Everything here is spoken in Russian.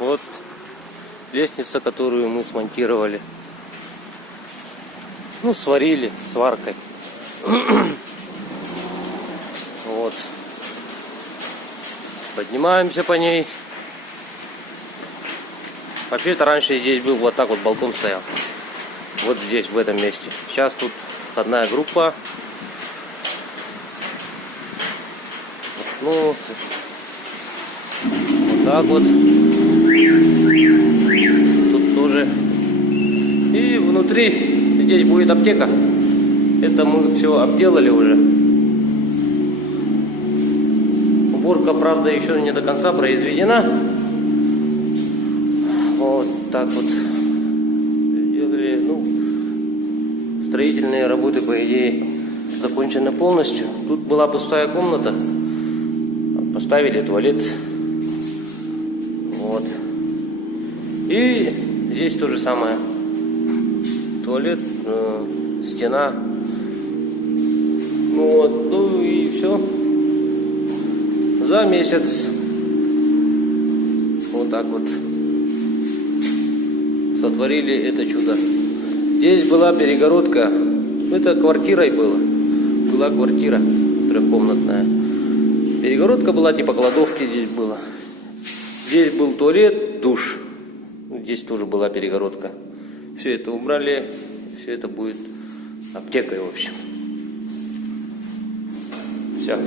Вот лестница, которую мы смонтировали. Ну, сварили сваркой. Вот. Поднимаемся по ней. Вообще-то раньше здесь был вот так вот балкон стоял. Вот здесь, в этом месте. Сейчас тут входная группа. Ну, вот так вот. Тут тоже. И внутри здесь будет аптека. Это мы все обделали уже. Уборка, правда, еще не до конца произведена. Вот так вот сделали. Ну, строительные работы, по идее, закончены полностью. Тут была пустая комната. Поставили туалет. Вот. И здесь то же самое. Туалет, стена. Вот. Ну и все. За месяц. Вот так вот сотворили это чудо. Здесь была перегородка. Это квартирой было. Была квартира трехкомнатная. Перегородка была типа кладовки здесь было. Здесь был туалет, душ. Здесь тоже была перегородка. Все это убрали. Все это будет аптекой, в общем. Все.